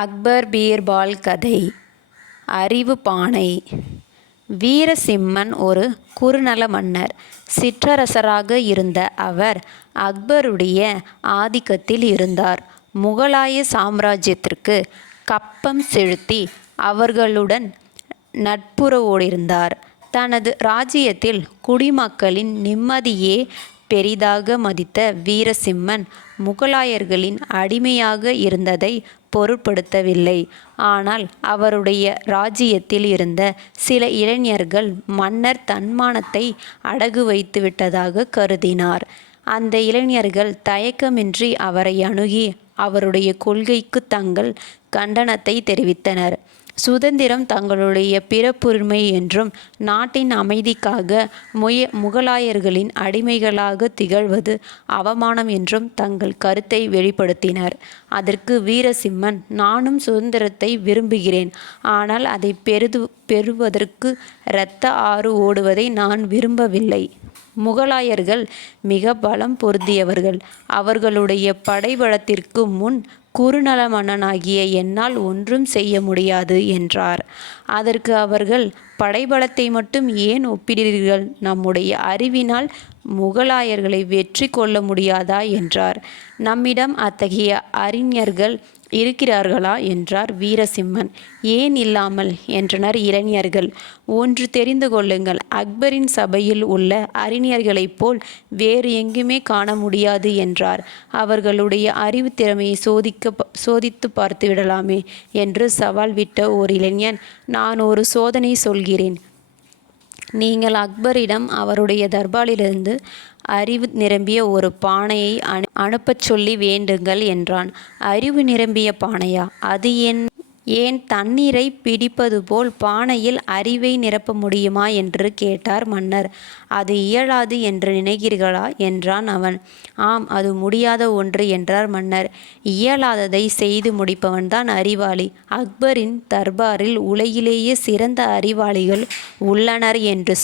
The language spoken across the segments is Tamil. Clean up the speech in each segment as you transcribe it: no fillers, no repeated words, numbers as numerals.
அக்பர் பீர்பால் கதை. அறிவு பானை. வீரசிம்மன் ஒரு குறுநல மன்னர். சிற்றரசராக இருந்த அவர் அக்பருடைய ஆதிக்கத்தில் இருந்தார். முகலாய சாம்ராஜ்யத்திற்கு கப்பம் செலுத்தி அவர்களுடன் நட்புறவோடிருந்தார். தனது இராச்சியத்தில் குடிமக்களின் நிம்மதியே பெரிதாக மதித்த வீரசிம்மன் முகலாயர்களின் அடிமையாக இருந்ததை பொருட்படுத்தவில்லை. ஆனால் அவருடைய இராச்சியத்தில் இருந்த சில இளைஞர்கள் மன்னர் தன்மானத்தை அடகு வைத்து விட்டதாக கருதினார். அந்த இளைஞர்கள் தயக்கமின்றி அவரை அணுகி அவருடைய கொள்கைக்கு தங்கள் கண்டனத்தை தெரிவித்தனர். சுதந்திரம் தங்களுடைய பிறப்புரிமை என்றும் நாட்டின் அமைதிக்காக முகலாயர்களின் அடிமைகளாக திகழ்வது அவமானம் என்றும் தங்கள் கருத்தை வெளிப்படுத்தினர். அதற்கு வீரசிம்மன், நானும் சுதந்திரத்தை விரும்புகிறேன், ஆனால் அதை பெறுவதற்கு இரத்த ஆறு ஓடுவதை நான் விரும்பவில்லை. முகலாயர்கள் மிக பலம் பொருந்தியவர்கள். அவர்களுடைய படைபலத்திற்கு முன் குறுநல மன்னனாகிய என்னால் ஒன்றும் செய்ய முடியாது என்றார். அதற்கு அவர்கள், படைபலத்தை மட்டும் ஏன் ஒப்பிடுகிறீர்கள்? நம்முடைய அறிவினால் முகலாயர்களை வெற்றி கொள்ள முடியாதா என்றார். நம்மிடம் அத்தகைய அறிஞர்கள் இருக்கிறார்களா என்றார் வீரசிம்மன். ஏன் இல்லாமல் என்றனர் இளைஞர்கள். ஒன்று தெரிந்து கொள்ளுங்கள், அக்பரின் சபையில் உள்ள அறிஞர்களைப் போல் வேறு எங்குமே காண முடியாது என்றார். அவர்களுடைய அறிவு திறமையை சோதித்து பார்த்து விடலாமே என்று சவால் விட்ட ஓர் இளைஞன், நான் ஒரு சோதனை சொல்கிறேன். நீங்கள் அக்பரிடம் அவருடைய தர்பாரிலிருந்து அறிவு நிரம்பிய ஒரு பானையை அனுப்பச் சொல்லி வேண்டுங்கள் என்றான். அறிவு நிரம்பிய பானையா? அது ஏன் தண்ணீரை பிடிப்பது போல் பானையில் அறிவை நிரப்ப முடியுமா என்று கேட்டார் மன்னர். அது இயலாது என்று நினைக்கிறீர்களா என்றான் அவன். ஆம், அது முடியாத ஒன்று என்றார் மன்னர். இயலாததை செய்து முடிப்பவன்தான் அறிவாளி. அக்பரின் தர்பாரில் உலகிலேயே சிறந்த அறிவாளிகள் உள்ளனர் என்று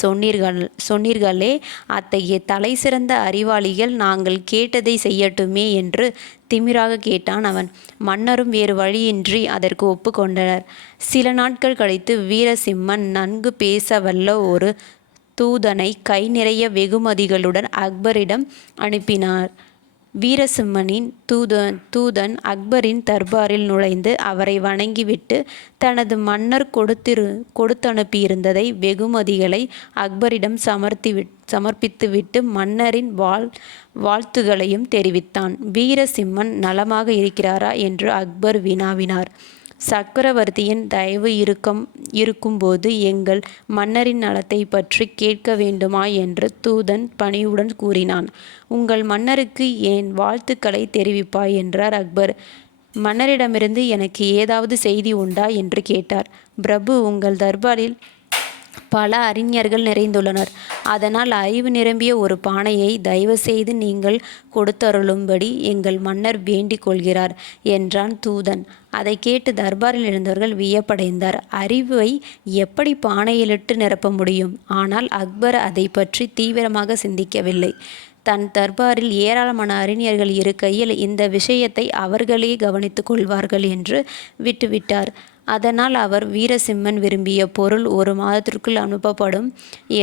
சொன்னீர்களே, அத்தகைய தலை சிறந்த அறிவாளிகள் நாங்கள் கேட்டதை செய்யட்டுமே என்று திமிராக கேட்டான் அவன். மன்னரும் வேறு வழியின்றி அதற்கு ஒப்புக்கொண்டனர். சில நாட்கள் கழித்து வீரசிம்மன் நன்கு பேச வல்ல ஒரு தூதனை கை நிறைய வெகுமதிகளுடன் அக்பரிடம் அனுப்பினார். வீரசிம்மனின் தூதன் அக்பரின் தர்பாரில் நுழைந்து அவரை வணங்கிவிட்டு தனது மன்னர் கொடுத்தனுப்பியிருந்ததை வெகுமதிகளை அக்பரிடம் சமர்ப்பித்துவிட்டு மன்னரின் வாழ்த்துகளையும் தெரிவித்தான். வீரசிம்மன் நலமாக இருக்கிறாரா என்று அக்பர் வினாவினார். சக்கரவர்த்தியின் தயவு இருக்கும்போது எங்கள் மன்னரின் நலத்தை பற்றி கேட்க வேண்டுமா என்று தூதன் பணிவுடன் கூறினான். உங்கள் மன்னருக்கு என் வாழ்த்துக்களை தெரிவிப்பாய் என்றார் அக்பர். மன்னரிடமிருந்து எனக்கு ஏதாவது செய்தி உண்டா என்று கேட்டார். பிரபு, உங்கள் தர்பாரில் பல அறிஞர்கள் நிறைந்துள்ளனர். அதனால் அறிவு நிரம்பிய ஒரு பானையை தயவு செய்து நீங்கள் கொடுத்தருளும்படி எங்கள் மன்னர் வேண்டிக் கொள்கிறார் என்றான் தூதன். அதை கேட்டு தர்பாரில் இருந்தவர்கள் வியப்படைந்தார். அறிவை எப்படி பானையிலிட்டு நிரப்ப முடியும்? ஆனால் அக்பர் அதை பற்றி தீவிரமாக சிந்திக்கவில்லை. தன் தர்பாரில் ஏராளமான அறிஞர்கள் இருக்கையில் இந்த விஷயத்தை அவர்களே கவனித்துக் கொள்வார்கள் என்று விட்டுவிட்டார். அதனால் அவர் வீரசிம்மன் விரும்பிய பொருள் 1 மாதத்திற்குள் அனுப்பப்படும்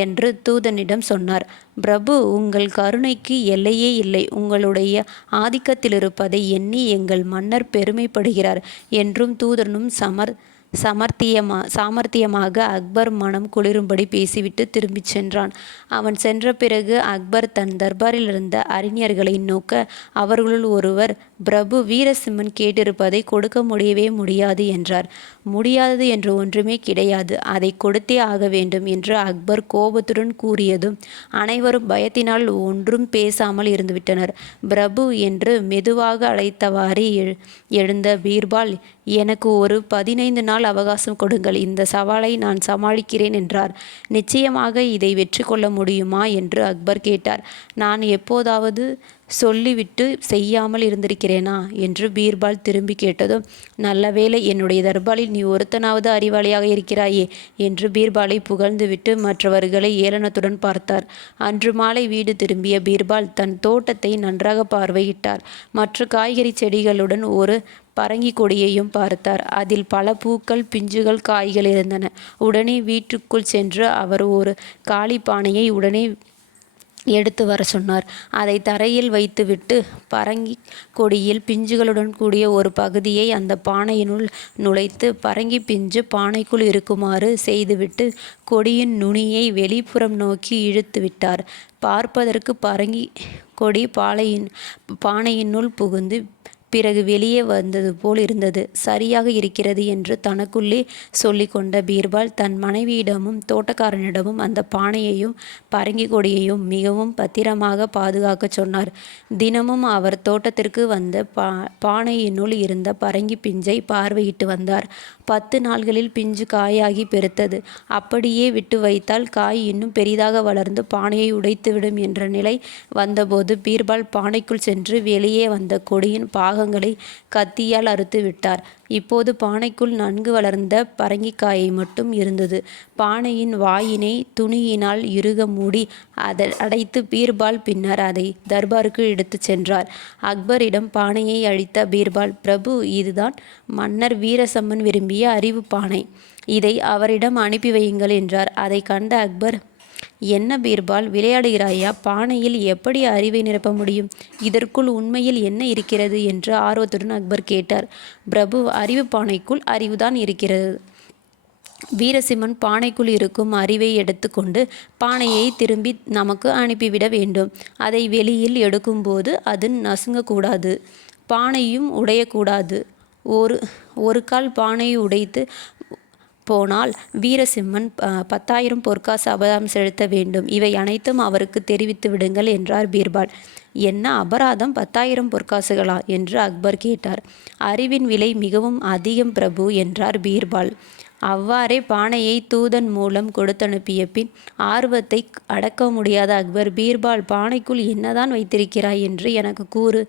என்று தூதனிடம் சொன்னார். பிரபு, உங்கள் கருணைக்கு எல்லையே இல்லை. உங்களுடைய ஆதிக்கத்திலிருப்பதை எண்ணி எங்கள் மன்னர் பெருமைப்படுகிறார் என்றும் தூதனும் சாமர்த்தியமாக அக்பர் மனம் குளிரும்படி பேசிவிட்டு திரும்பிச் சென்றான். அவன் சென்ற பிறகு அக்பர் தன் தர்பாரில் இருந்த அறிஞர்களை நோக்க அவர்களுள் ஒருவர், பிரபு, வீரசிம்மன் கேட்டிருப்பதை கொடுக்க முடியவே முடியாது என்றார். முடியாதது என்று ஒன்றுமே கிடையாது, அதை கொடுத்தே ஆக வேண்டும் என்று அக்பர் கோபத்துடன் கூறியதும் அனைவரும் பயத்தினால் ஒன்றும் பேசாமல் இருந்துவிட்டனர். பிரபு என்று மெதுவாக அழைத்தவாறே எழுந்த பீர்பால், எனக்கு ஒரு 15 நாள் அவகாசம் கொடுங்கள், இந்த சவாலை நான் சமாளிக்கிறேன் என்றார். நிச்சயமாக இதை வெற்றி கொள்ள முடியுமா என்று அக்பர் கேட்டார். நான் எப்போதாவது சொல்லிவிட்டு செய்யாமல் இருந்திருக்கிறேனா என்று பீர்பால் திரும்பி கேட்டதும், நல்ல வேளை, என்னுடைய தர்பாரில் நீ ஒருத்தனாவது அறிவாளியாக இருக்கிறாயே என்று பீர்பாலை புகழ்ந்துவிட்டு மற்றவர்களை ஏளனத்துடன் பார்த்தார். அன்று மாலை வீடு திரும்பிய பீர்பால் தன் தோட்டத்தை நன்றாக பார்வையிட்டார். மற்ற காய்கறி செடிகளுடன் ஒரு பரங்கி கொடியையும் பார்த்தார். அதில் பல பூக்கள், பிஞ்சுகள், காய்கள் இருந்தன. உடனே வீட்டுக்குள் சென்று அவர் ஒரு காலி பானையை உடனே எடுத்து வர சொன்னார். அதை தரையில் வைத்துவிட்டு பரங்கி கொடியில் பிஞ்சுகளுடன் கூடிய ஒரு பகுதியை அந்த பானையினுள் நுழைத்து பரங்கி பிஞ்சு பானைக்குள் இருக்குமாறு செய்துவிட்டு கொடியின் நுனியை வெளிப்புறம் நோக்கி இழுத்து விட்டார். பார்ப்பதற்கு பரங்கி கொடி பானையினுள் புகுந்து பிறகு வெளியே வந்தது போல் இருந்தது. சரியாக இருக்கிறது என்று தனக்குள்ளே சொல்லிக்கொண்ட பீர்பால் தன் மனைவியிடமும் தோட்டக்காரனிடமும் அந்த பானையையும் பரங்கி கொடியையும் மிகவும் பத்திரமாக பாதுகாக்கச் சொன்னார். தினமும் அவர் தோட்டத்திற்கு வந்த பானையினுள் இருந்த பரங்கி பிஞ்சை பார்வையிட்டு வந்தார். 10 நாள்களில் பிஞ்சு காயாகி பெருத்தது. அப்படியே விட்டு வைத்தால் காய் இன்னும் பெரிதாக வளர்ந்து பானையை உடைத்துவிடும் என்ற நிலை வந்தபோது பீர்பால் பானைக்குள் சென்று வெளியே வந்த கொடியின் பாகங்களை கத்தியால் அறுத்து விட்டார். இப்போது பானைக்குள் நன்கு வளர்ந்த பரங்கிக்காயை மட்டும் இருந்தது. பானையின் வாயினை துணியினால் இறுக மூடி அதை அடைத்து பீர்பால் பின்னர் அதை தர்பாருக்கு எடுத்துச் சென்றார். அக்பரிடம் பானையை அளித்த பீர்பால், பிரபு, இதுதான் மன்னர் வீரசம்மன் விரும்பிய அறிவு பானை. இதை அவரிடம் அனுப்பி வையுங்கள் என்றார். அதை கண்ட அக்பர், என்ன பீர்பால், விளையாடுகிறாயா? பானையில் எப்படி அறிவை நிரப்ப முடியும்? இதற்குள் உண்மையில் என்ன இருக்கிறது என்று ஆர்வத்துடன் அக்பர் கேட்டார். பிரபு, அறிவு பானைக்குள் அறிவுதான் இருக்கிறது. வீரசிம்மன் பானைக்குள் இருக்கும் அறிவை எடுத்துக்கொண்டு பானையை திரும்பி நமக்கு அனுப்பிவிட வேண்டும். அதை வெளியில் எடுக்கும்போது அது நசுங்கக்கூடாது, பானையும் உடையக்கூடாது. ஒரு கால் பானையை உடைத்து போனால் வீரசிம்மன் 10,000 பொற்காசு அபராதம் செலுத்த வேண்டும். இவை அனைத்தும் அவருக்கு தெரிவித்து விடுங்கள் என்றார் பீர்பால். என்ன அபராதம்? 10,000 பொற்காசுகளா என்று அக்பர் கேட்டார். அறிவின் விலை மிகவும் அதிகம் பிரபு என்றார் பீர்பால். அவ்வாறே பானையை தூதன் மூலம் கொடுத்தனுப்பிய பின் ஆர்வத்தை அடக்க முடியாத அக்பர், பீர்பால், பானைக்குள் என்னதான் வைத்திருக்கிறாய் என்று எனக்கு கூறு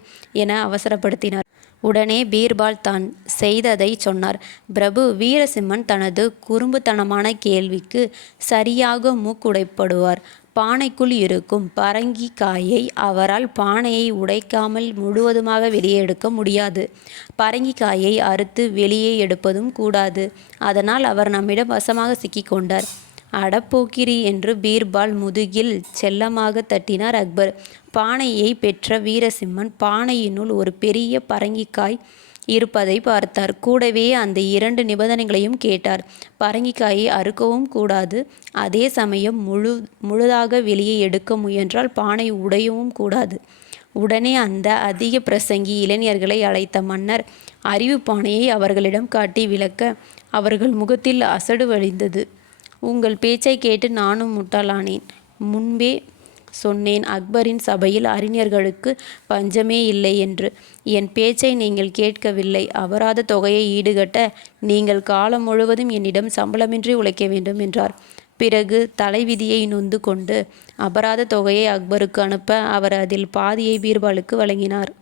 என அவசரப்படுத்தினார். உடனே பீர்பால் தான் செய்ததை சொன்னார். பிரபு, வீரசிம்மன் தனது குறும்புத்தனமான கேள்விக்கு சரியாக மூக்குடைப்படுவார். பானைக்குள் இருக்கும் பரங்கி காயை அவரால் பானையை உடைக்காமல் முழுவதுமாக வெளியே எடுக்க முடியாது. பரங்கி காயை அறுத்து வெளியே எடுப்பதும் கூடாது. அதனால் அவர் நம்மிடம் வசமாக சிக்கிக்கொண்டார். அடப்போக்கிரி என்று பீர்பால் முதுகில் செல்லமாக தட்டினார் அக்பர். பானையை பெற்ற வீரசிம்மன் பானையினுள் ஒரு பெரிய பரங்கிக்காய் இருப்பதை பார்த்தார். கூடவே அந்த 2 நிபந்தனைகளையும் கேட்டார். பரங்கிக்காயை அறுக்கவும் கூடாது, அதே சமயம் முழுதாக வெளியே எடுக்க முயன்றால் பானை உடையவும் கூடாது. உடனே அந்த அதிக பிரசங்கி இளைஞர்களை அழைத்த மன்னர் அறிவு பானையை அவர்களிடம் காட்டி விளக்க அவர்கள் முகத்தில் அசடு வழிந்தது. உங்கள் பேச்சை கேட்டு நானும் முட்டாளானேன். முன்பே சொன்னேன், அக்பரின் சபையில் அறிஞர்களுக்கு பஞ்சமே இல்லை என்று. என் பேச்சை நீங்கள் கேட்கவில்லை. அபராத தொகையை ஈடுகட்ட நீங்கள் காலம் முழுவதும் என்னிடம் சம்பளமின்றி உழைக்க வேண்டும் என்றார். பிறகு தலைவிதியை நொந்து கொண்டு அபராத தொகையை அக்பருக்கு அனுப்ப அவர் அதில் பாதியை பீர்பாலுக்கு வழங்கினார்.